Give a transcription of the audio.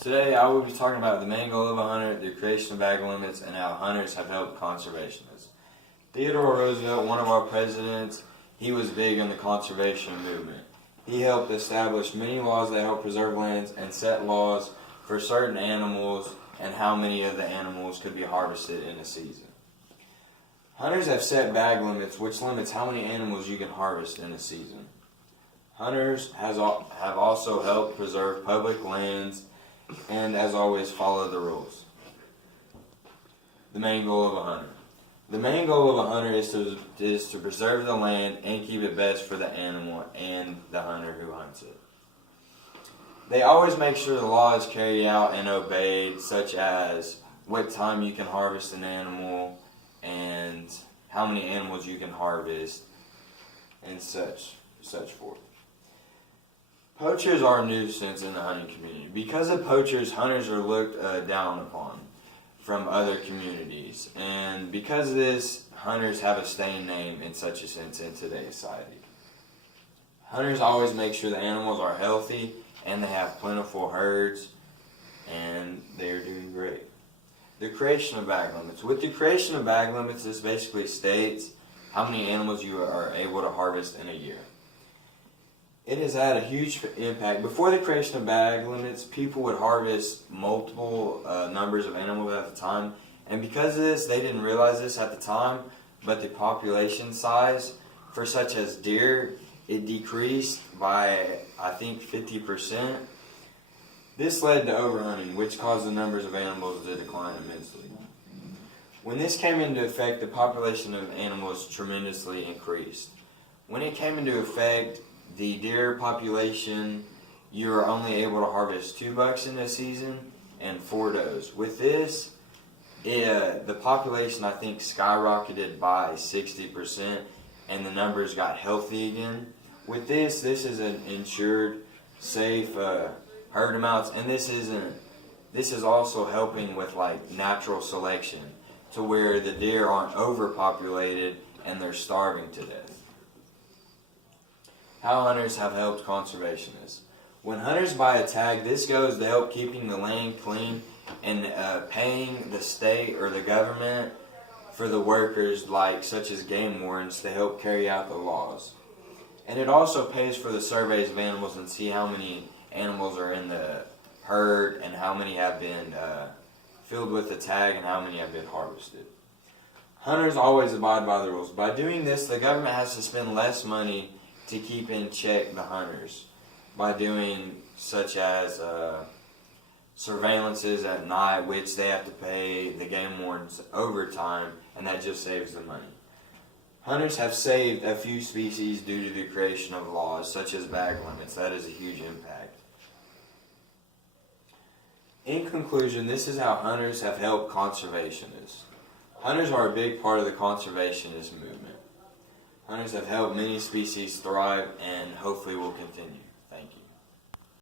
Today I will be talking about the main goal of a hunter, the creation of bag limits, and how hunters have helped conservationists. Theodore Roosevelt, one of our presidents, he was big in the conservation movement. He helped establish many laws that help preserve lands and set laws for certain animals and how many of the animals could be harvested in a season. Hunters have set bag limits, which limits how many animals you can harvest in a season. Hunters have also helped preserve public lands and, as always, follow the rules. The main goal of a hunter. The main goal of a hunter is to preserve the land and keep it best for the animal and the hunter who hunts it. They always make sure the law is carried out and obeyed, such as what time you can harvest an animal and how many animals you can harvest and such forth. Poachers are a nuisance in the hunting community. Because of poachers, hunters are looked down upon from other communities. And because of this, hunters have a stained name in such a sense in today's society. Hunters always make sure the animals are healthy and they have plentiful herds, and they are doing great. The creation of bag limits. With the creation of bag limits, this basically states how many animals you are able to harvest in a year. It has had a huge impact. Before the creation of bag limits, people would harvest multiple numbers of animals at a time. And because of this, they didn't realize this at the time, but the population size for such as deer, it decreased by, I think, 50%. This led to overhunting, which caused the numbers of animals to decline immensely. When this came into effect, the population of animals tremendously increased. When it came into effect, the deer population, you are only able to harvest 2 bucks in a season and 4 does. With this, the population, I think, skyrocketed by 60%, and the numbers got healthy again. With this is an insured, safe herd amounts, and this is also helping with like natural selection, to where the deer aren't overpopulated and they're starving to death. How hunters have helped conservationists. When hunters buy a tag, this goes to help keeping the land clean and paying the state or the government for the workers, such as game wardens, to help carry out the laws. And it also pays for the surveys of animals and see how many animals are in the herd and how many have been filled with the tag and how many have been harvested. Hunters always abide by the rules. By doing this, the government has to spend less money to keep in check the hunters by doing such as surveillances at night, which they have to pay the game wardens overtime, and that just saves them money. Hunters have saved a few species due to the creation of laws, such as bag limits. That is a huge impact. In conclusion, this is how hunters have helped conservationists. Hunters are a big part of the conservationist movement. Hunters have helped many species thrive and hopefully will continue.